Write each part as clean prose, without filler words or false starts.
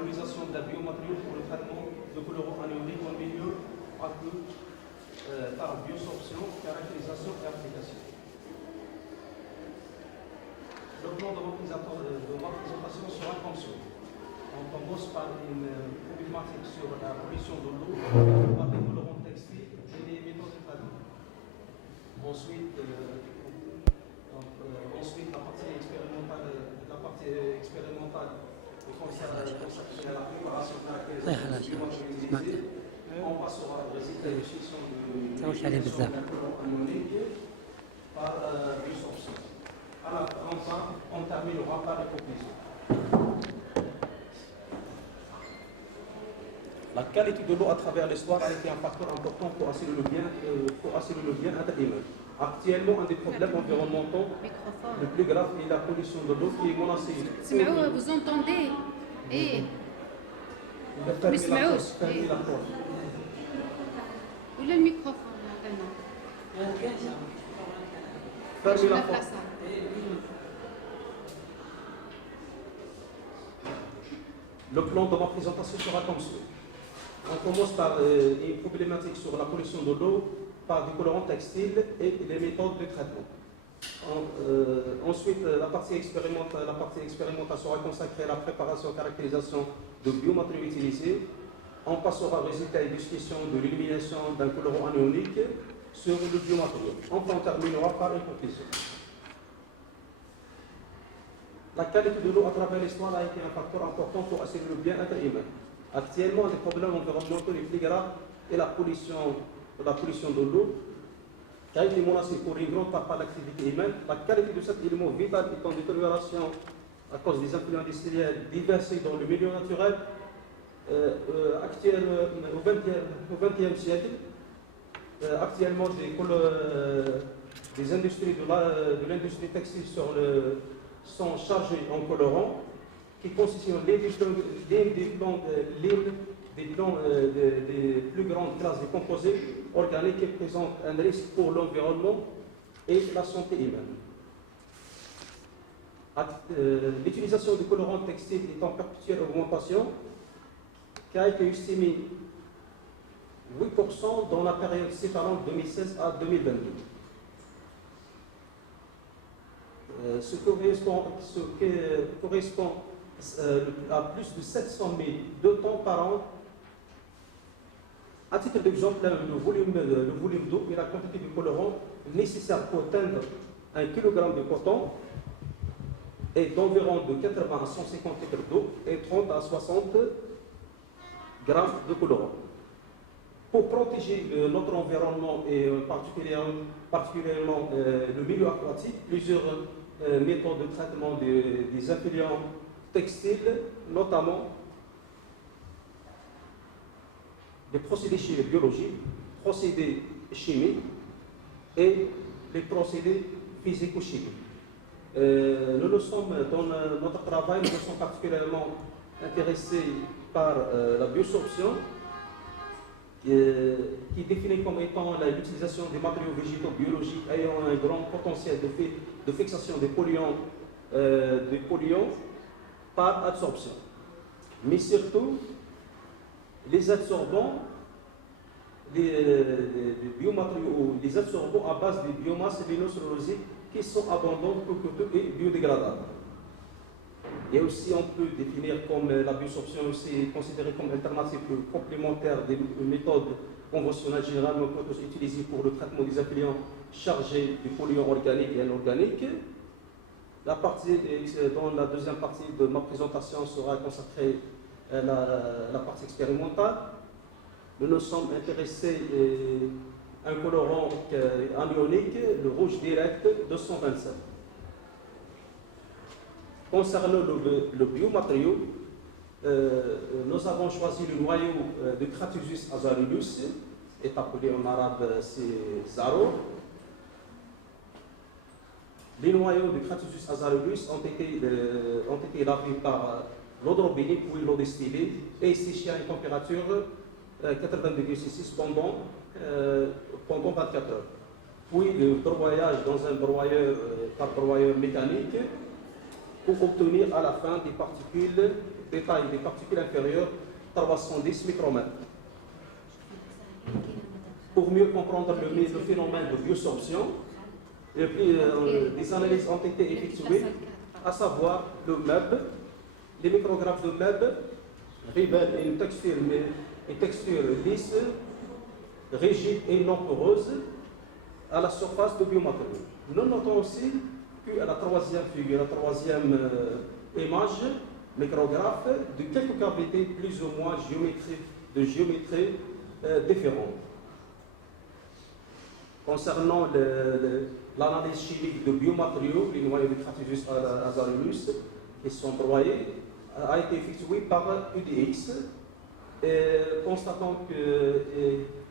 valorisation de la biomatériaux pour le traitement de colorants anioniques en milieu aqueux par biosorption, caractérisation et application. Le plan de représentation sera comme suit. On commence par une problématique sur la pollution de l'eau par les colorants textiles et les méthodes de traitement. Ensuite, la partie expérimentale consacrée à la préparation de la biomatérialisée. On passera au résultat de gestion de colorants anioniques par biosorption. Enfin, on terminera par les conclusions. La qualité de l'eau à travers l'histoire a été un facteur important pour assurer le bien-être humain. Actuellement, un des problèmes environnementaux le plus grave est la pollution de l'eau qui est menacée. Vous entendez? Fermez la porte. Où est le microphone Fermez la porte. Le plan de ma présentation sera comme suit. On commence par une problématique sur la pollution de l'eau par des colorants textiles et les méthodes de traitement. Ensuite, la partie expérimentale sera consacrée à la préparation et caractérisation de biomatériaux utilisés. On passera au résultat et discussion de l'élimination d'un colorant anionique sur le biomatériau. Enfin, on terminera par une conclusion. La qualité de l'eau à travers l'histoire a été un facteur important pour assurer le bien-être humain. Actuellement, les problèmes environnementaux les plus graves est la pollution de l'eau, qui a été menacée pour une grande part par l'activité humaine. La qualité de cet élément vital est en détérioration à cause des influences industriels déversés dans le milieu naturel. Au XXe siècle, actuellement, des industries de l'industrie textile sont chargées en colorants qui constituent l'une des plus grandes classes de composés organiques qui présentent un risque pour l'environnement et la santé humaine. L'utilisation de colorants textiles est en perpétuelle augmentation, qui a été estimée 8% dans la période séparant 2016 à 2022. Ce qui correspond à plus de 700 000 de tonnes par an. À titre d'exemple, le volume d'eau et la quantité de colorant nécessaire pour atteindre 1 kg de coton est d'environ de 80 à 150 litres d'eau et 30 à 60 grammes de colorant. Pour protéger notre environnement et particulièrement le milieu aquatique, plusieurs méthodes de traitement des effluents textiles, notamment les procédés biologiques, procédés chimiques et les procédés physico-chimiques. Dans notre travail, nous sommes particulièrement intéressés par la biosorption, qui définit comme étant l'utilisation des matériaux végétaux biologiques ayant un grand potentiel de fixation des polluants par absorption. Mais surtout, les adsorbants, les biomatériaux, les adsorbants à base de biomasse lignocellulosique qui sont abondants, peu coûteux et biodégradables. Et aussi, on peut définir comme la biosorption aussi considérée comme alternative complémentaire des méthodes conventionnelles généralement utilisées pour le traitement des effluents chargés de polluants organiques et anorganiques. Dans la deuxième partie de ma présentation sera consacrée à la partie expérimentale. Nous nous sommes intéressés à un colorant anionique, le rouge direct 227. Concernant le biomatériau, nous avons choisi le noyau de Crataegus azarulus, est appelé en arabe Zaro. Les noyaux de Crataegus azarulus ont été lavés par l'eau de robinet puis l'eau distillée et séchés à une température 80 degrés Celsius pendant 24 heures. Puis le broyage dans un broyeur mécanique pour obtenir à la fin des particules des tailles des particules inférieures 310 micromètres. Pour mieux comprendre le phénomène de biosorption, des analyses ont été effectuées, à savoir le MEB. Les micrographes de MEB révèlent une texture lisse, rigide et non poreuse à la surface de biomatériaux. Nous notons aussi qu'à la troisième figure, la troisième image, micrographe, de quelques cavités plus ou moins de géométrie différente. Concernant l'analyse chimique de biomatériaux, les noyaux de Craterus azarenus qui sont broyés, a été effectuée par UDX, constatant que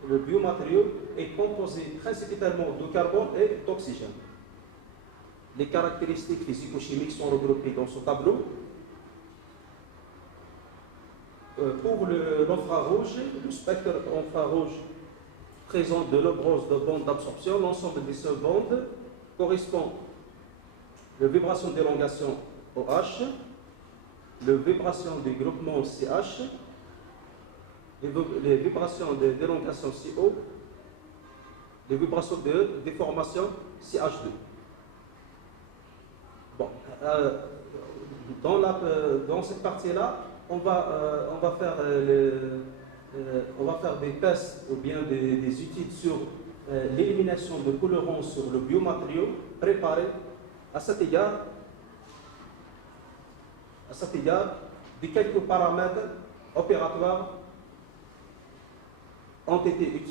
le biomatériau est composé principalement de carbone et d'oxygène. Les caractéristiques physico-chimiques sont regroupées dans ce tableau. Pour l'infrarouge, le spectre infrarouge présente de nombreuses bandes d'absorption. L'ensemble de ces bandes correspond à la vibration d'élongation OH, la vibration du groupement CH, les vibrations d'élongation CO, les vibrations de déformation CH2. Bon, dans cette partie-là, on va faire des tests ou bien des études sur l'élimination de colorants sur le biomatériau préparé. À cet égard, de quelques paramètres opératoires ont été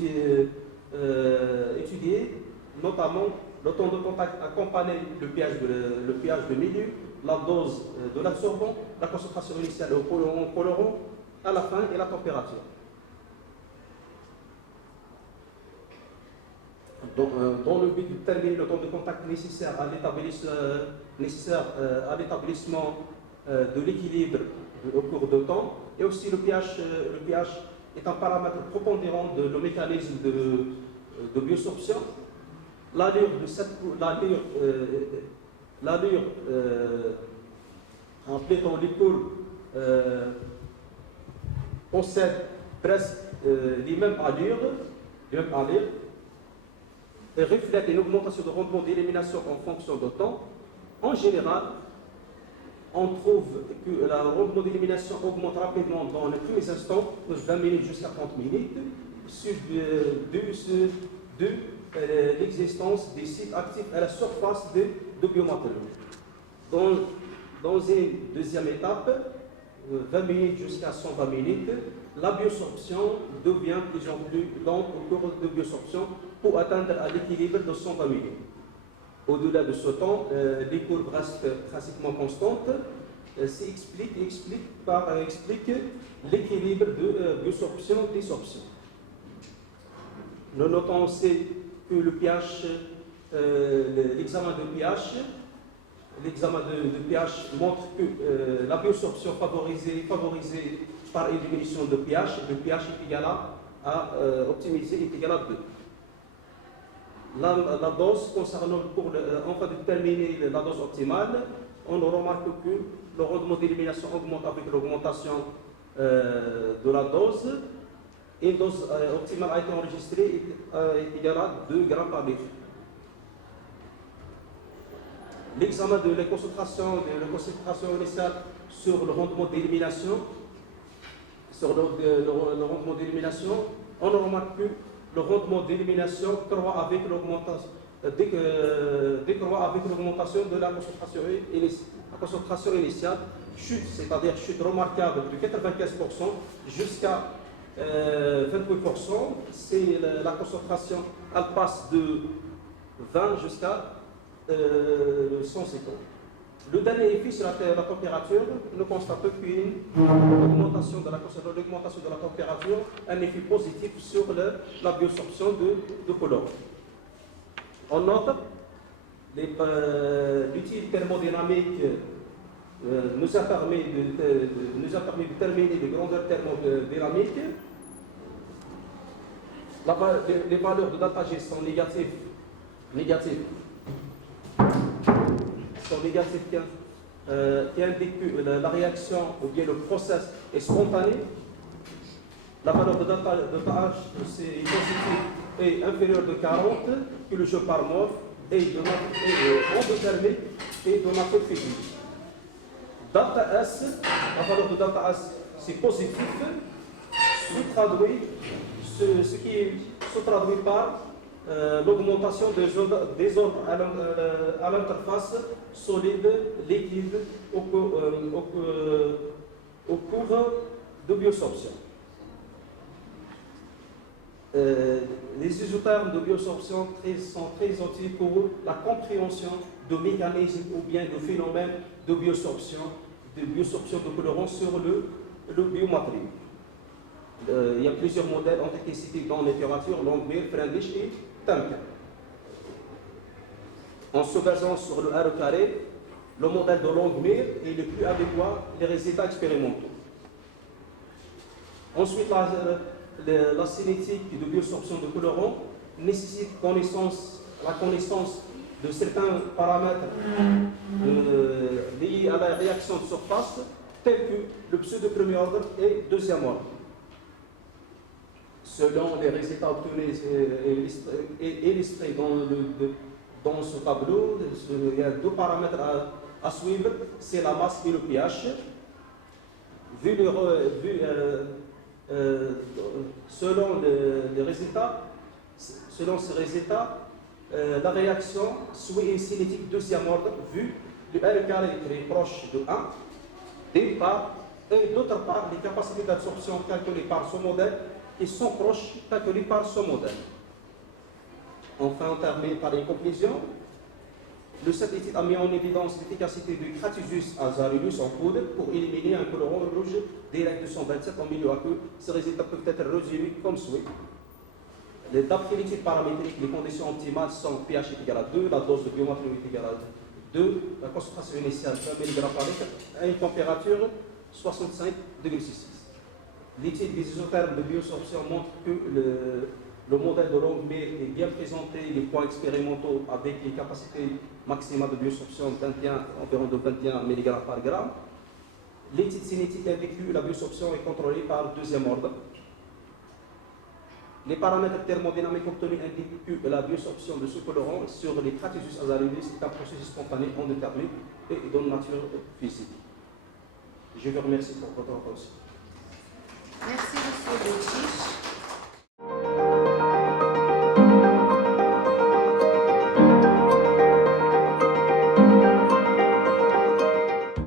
étudiés, notamment le temps de contact accompagné le pH de milieu, la dose de l'absorbant, la concentration initiale au colorant, à la fin et la température. Dans le but de déterminer le temps de contact nécessaire à l'établissement de l'équilibre au cours de temps, et aussi le pH est un paramètre prépondérant de le mécanisme de biosorption. L'allure en pléton liquide possède presque les mêmes allures et reflète une augmentation de rendement d'élimination en fonction de temps. En général, on trouve que le rendement d'élimination augmente rapidement dans les premiers instants, de 20 minutes jusqu'à 30 minutes, de l'existence des sites actifs à la surface de biomatériaux. Dans une deuxième étape, 20 minutes jusqu'à 120 minutes, la biosorption devient de plus en plus lente au cours de biosorption pour atteindre à l'équilibre de 120 minutes. Au-delà de ce temps, les courbes restent pratiquement constantes. C'est explique l'équilibre de biosorption-désorption. Nous notons aussi que le pH, l'examen de pH montre que la biosorption favorisée par une diminution de pH, le pH est égal à optimisé est égal à 2. La dose concernant afin de déterminer la dose optimale, on remarque que le rendement d'élimination augmente avec l'augmentation de la dose. Une dose optimale a été enregistrée est égale à 2 grammes par litre. L'examen de la concentration initiale sur le rendement d'élimination, on remarque que le rendement d'élimination décroît avec l'augmentation de la concentration initiale, chute, c'est-à-dire chute remarquable de 95% jusqu'à 28%. C'est la concentration, elle passe de 20 jusqu'à 150. Le dernier effet sur la température, nous constatons qu'une augmentation de la température a un effet positif sur la biosorption de colorants. On note l'outil thermodynamique nous a permis de déterminer les grandeurs thermodynamiques. Les valeurs de delta G sont négatives 15 qui indique que la réaction ou bien le process est spontané. La valeur de delta H c'est positif est inférieure de 40, que le jeu par mort est endothermique et de nature physique. Delta S, la valeur de delta S c'est positif, ce qui se traduit par l'augmentation des ordres à l'interface solide-liquide au cours de biosorption. Les isothermes de biosorption sont très utiles pour la compréhension de mécanismes ou bien de phénomènes de biosorption de colorants sur le biomatériau. Il y a plusieurs modèles ont été cités dans la littérature, Longmire, Freundlich et Temkin. En se basant sur le R carré, le modèle de Longmire est le plus adéquat les résultats expérimentaux. Ensuite, la cinétique de biosorption de colorants nécessite la connaissance de certains paramètres liés à la réaction de surface, tels que le pseudo premier ordre et deuxième ordre. Selon les résultats obtenus et illustrés dans ce tableau, il y a deux paramètres à suivre, c'est la masse et le pH. Selon ces résultats, la réaction suit une cinétique deuxième ordre vu le R carré est très proche de 1, d'une part, et d'autre part, les capacités d'absorption calculées par ce modèle qui sont proches calculées par ce modèle. Enfin, on termine par une conclusion. Cette étude a mis en évidence l'efficacité du Crataegus azarenus en poudre pour éliminer un colorant rouge direct 227 en milieu aqueux. Ces résultats peuvent être résumés comme suit. D'après l'étude paramétrique, les conditions optimales sont pH est égal à 2, la dose de biomatériau est égale à 2, la concentration initiale 1 mg par litre à une température 65,6 degrés Celsius. L'étude des isothermes de biosorption montre que le modèle de Longmire est bien présenté, les points expérimentaux avec les capacités maximales de biosorption environ de 21 mg par gramme. L'étude cinétique indique que la biosorption est contrôlée par deuxième ordre. Les paramètres thermodynamiques obtenus indiquent que la biosorption de ce colorant sur les Crataegus azarenus est un processus spontané endothermique et de nature physique. Je vous remercie pour votre attention. Merci, M. Bouchy.